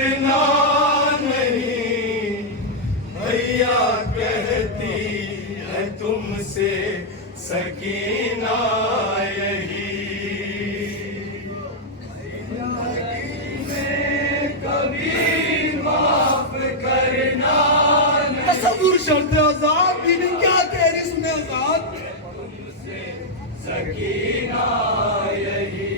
करना नहीं, भैया कहती है तुमसे सकीना यही। तसव्वुर शर्त आजाद बीवी क्या कह रही सुने आजाद, सकीना यही।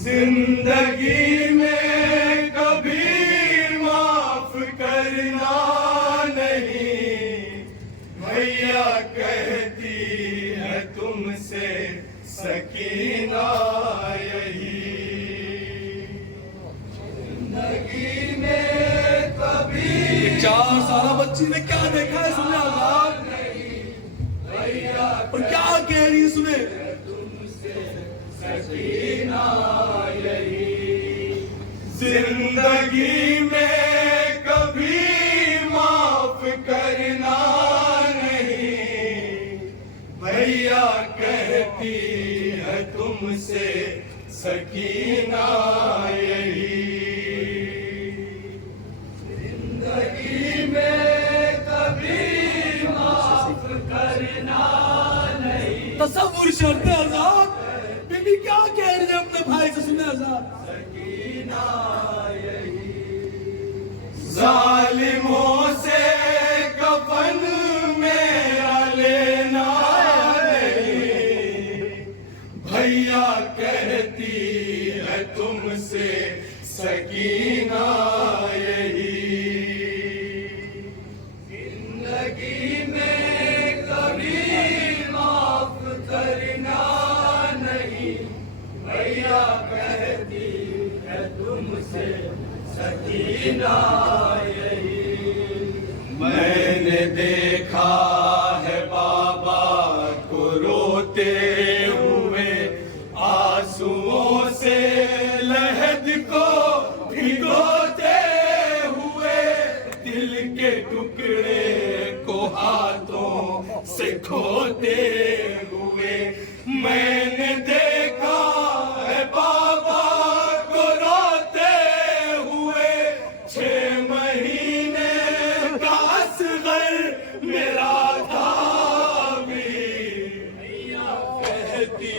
जिंदगी में कभी माफ करना नहीं, भैया कहती है तुमसे सकीना यही। जिंदगी में कभी 4 साल बच्ची ने क्या देखा है सुने आजाद, और क्या कह रही सुने, तुमसे सकीना यही। जिंदगी में कभी माफ करना नहीं, भैया कहती है तुमसे सकीना यही। तसव्वुर शर्त आजाद बीवी क्या कह रही है अपने भाई से सुने आजाद, सकीना यही। जालिमों से कफन मेरा लेना नहीं, भैया कहती है तुमसे सकीना यही। जिंदगी में कभी करना नहीं, भैया कहती है तुमसे सकीना यही। मैंने देखा है बाबा को रोते हुए, आंसुओं से लहद को भिगोते हुए, दिल के टुकड़े को हाथों से खोते हुए। मैंने देखा है बाबा को रोते हुए, 6 महीने का असग़र मेरा था भी, भैया कहती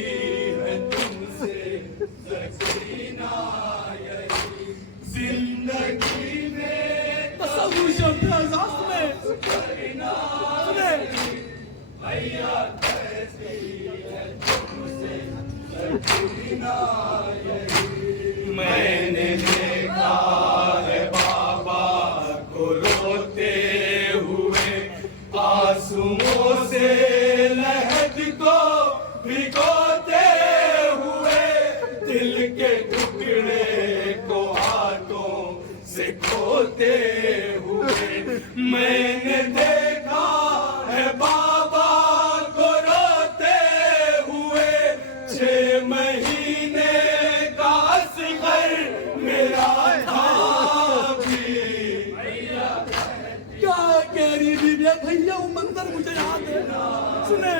है तुमसे सकीना यही। जिंदगी में तसव्वुर शर्त आजाद में करना नहीं, भैया कहती है तुमसे सकीना यही। मैंने देखा है बाबा को रोते हुए, आंसुओं से लहद को भिगोते हुए, दिल के टुकड़े को हाथों से खोते हुए। मैंने देखा है बाबा को रोते हुए, 6 महीने का असग़र मेरा था भी, क्या कह रही बीबी भैया, वो मंजर मुझे याद है। सुने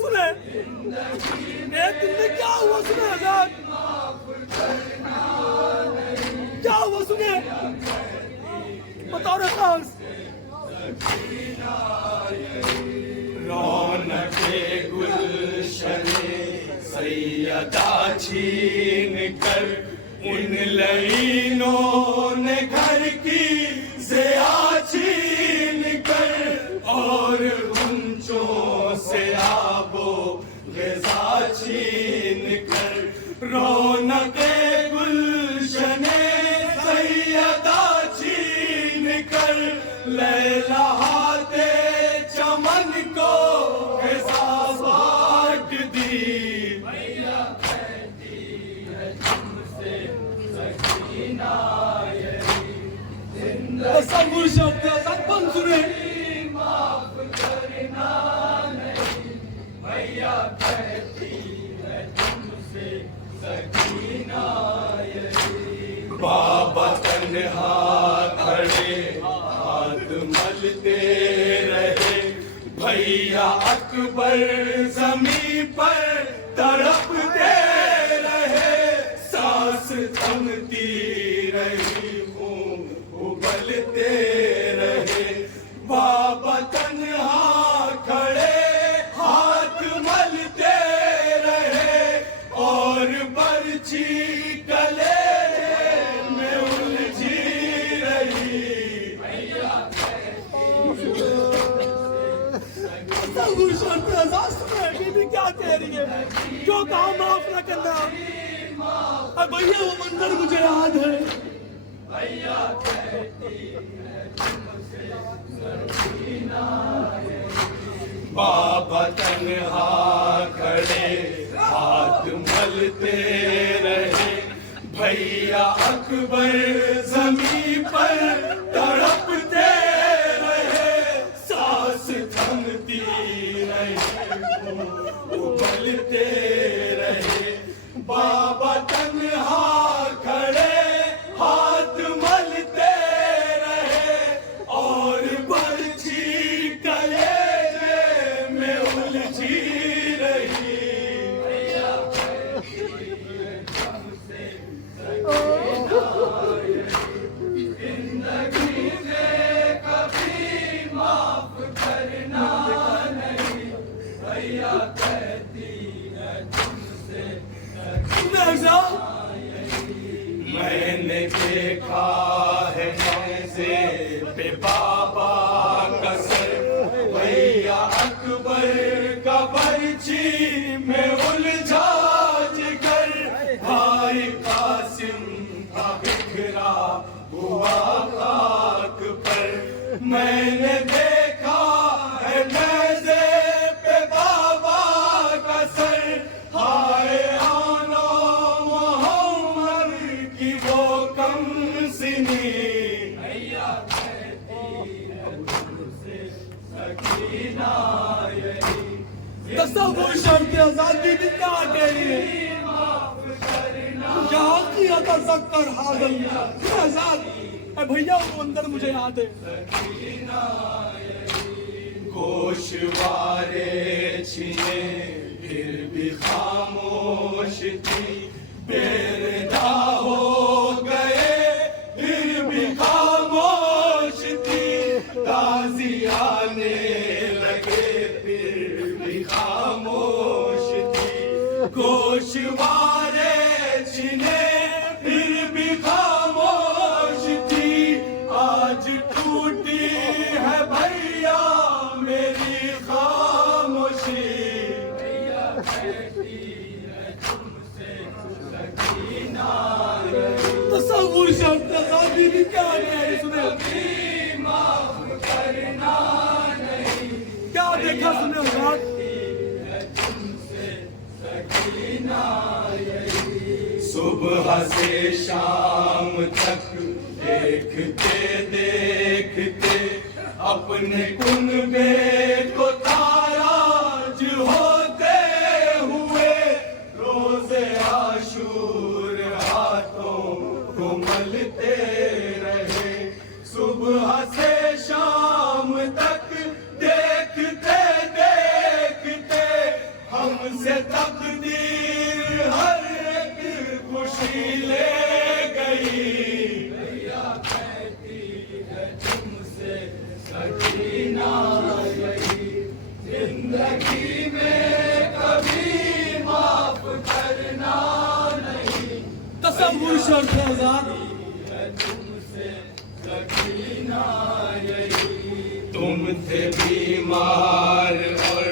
सुने एक दिन में क्या हुआ सुने आजाद, क्या हुआ सुने बताओ रे खास। रौनके गुलशने सैयदा छीन कर, उन लईनों ने घर की ज़िया छीन कर, और गुंचों से आबो ग़िज़ा छीन कर। रौनके गुलशने सैयदा छीन कर, लहलहाते चमन को ग़िज़ा बाँट दी, भैया कहती है तुमसे सकीना यही। तसव्वुर शर्त आजाद सुने, माफ करना नहीं, भैया कहती है तुमसे सकीना यही। बाबा तन्हा खड़े हाथ मलते रहे, भैया अकबर ज़मीं पर तड़पते रहे, सांस थमती रही भैया वो मंजर मुझे याद है। बाबा तन्हा खड़े हाथ मलते रहे, भैया अकबर जमीन पर तड़पते रहे, सांस थमती रही उबलते रहे। बाबा तन्हा खड़े हाथ मलते रहे और बर्छी कलेजे में उलझी रही। जिंदगी में कभी माफ करना नहीं, भैया कहती है तुमसे। मैंने देखा है मौजे पे बाबा का सर, भैया अकबर का बर्छी में उलझा जिगर, भाई कासिम का बिखरा हुआ खाक पर। मैंने देखा है मौजे पे बाबा का सर, हाय आना मोहम्मद की वो कम सिनी। भैया कहती है तुमसे सकीना यही, तसव्वुर शर्त आजादी की क्या कह रही है? क्या किया था शक्कर हाजल आजाद है भैया वो अंदर मुझे याद है। गोशवारे छीने फिर भी खामोश थी, बेरदा हो गए फिर भी खामोश थी, ताज़ियाने लगे फिर भी खामोश थी। गोशवारे छीने फिर भी खामोश थी, आज टूटी है भैया मेरी खामोशी। भैया कहती है तुमसे सकीना तसव्वुर शर्त आजादी की क्या कह रही सुने? कभी माफ करना नहीं, क्या देखा सुने आजाद? सुबह से शाम तक देखते देखते अपने कुनबे को ताराज होते हुए, रोजे आशूर हाथों को मलते रहे। सुबह से शाम तक देखते देखते हमसे तकदीर हर एक खुशी ले गई। भैया कहती है तुमसे सकीना यही, जिंदगी में कभी माफ करना नहीं। तसव्वुर शर्त आजाद तुमसे सकीना यही, तुम थे बीमार और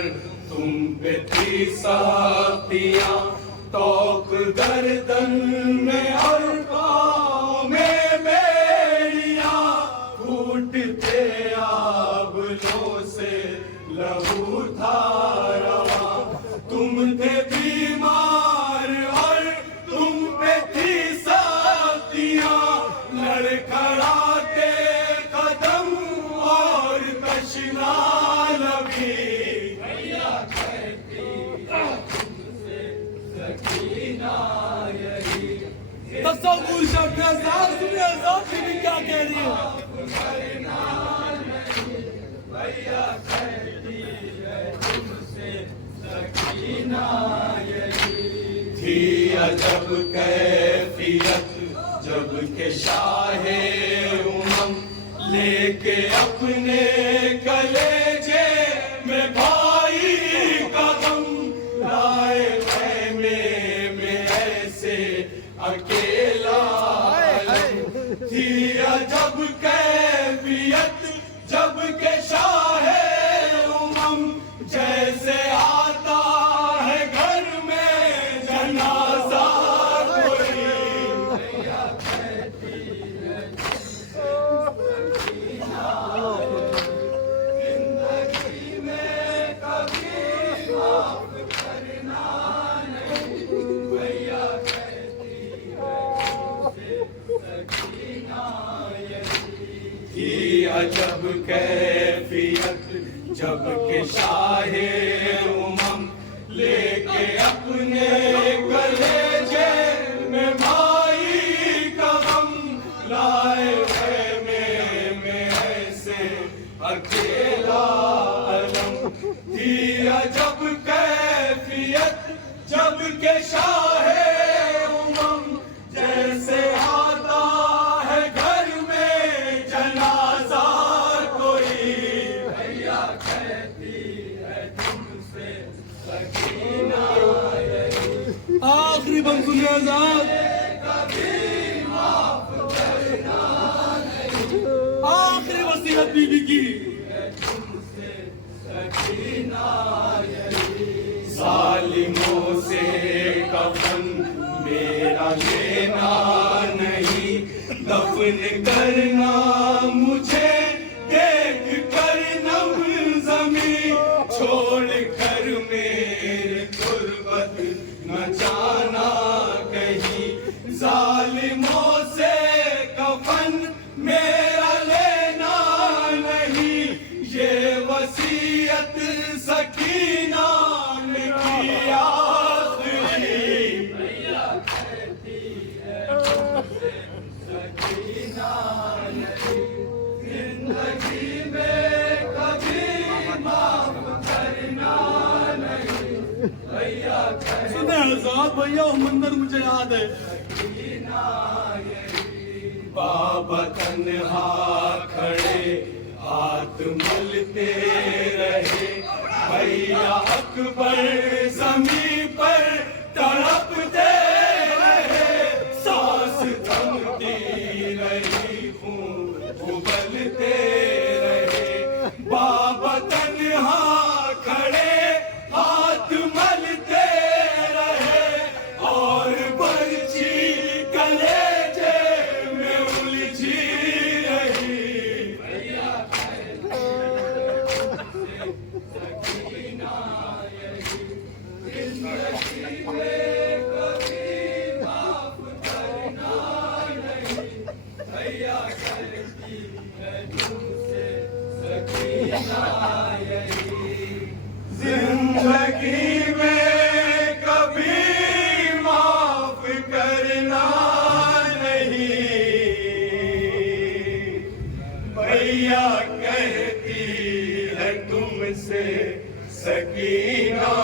तुम पे थी साथियां, तौक गर्दन में और पाँव में बेड़ियां, फूटते आबलों से लहू था रवा। तुम थे बीमार और तुम पे थी साथियां, लड़खड़ाते कदम और तशना लबी। भैया कहती है तुमसे सकीना यही, तसव्वुर शर्त आजाद सुने आजाद भी क्या कह रही है? भैया कहती है तुमसे सकीना यही। थी अजब कैफियत जब के शाहे उमम लेके अपने कलेजे में भाई का गम लाए, खेमे में ऐसे अकेला थी अजब कैफियत जब के शाहे उमम, जैसे आता है घर में जनाजा कोई। थी अजब कैफियत जब के शाहे उमम लेके अपने कलेजे में भाई का गम लाए में ऐसे अकेला अलम। थी अजब कैफियत जब के शाहे उमम जैसे आता है घर में जनाजा कोई। भैया कहती है तुमसे सकीना यही आखिरी बम सुनिए आजाद, आखिरी वसीयत बीबी की। जालिमों से कफन मेरा लेना नहीं, दफन करना मुझे देख कर नम ज़मीं, छोड़ कर मेरे गुर्बत न जाना कहीं। जालिमों से कफन मेरा लेना नहीं, ये वसीयत सकीना ने की आखिरी। भैया कहती है तुमसे सकीना नहीं, जिंदगी में कभी माफ करना नहीं। भैया सुने आजाद भैया, वो मंदिर मुझे याद है। बाबा तन्हा खड़े हाथ मलते रहे, भैया अकबर ज़मीं पर तड़पते रहे। सांस थमती रही, खून उबलते रहे। बाबा तन्हा खड़े हाथ मलते रहे और बर्छी कलेजे में उलझी रही। भैया सकीना यही, जिंदगी में कभी माफ करना नहीं। भैया कहती है तुमसे सकीना यही, जिंदगी में कभी माफ करना नहीं। भैया कहती है तुमसे सकीना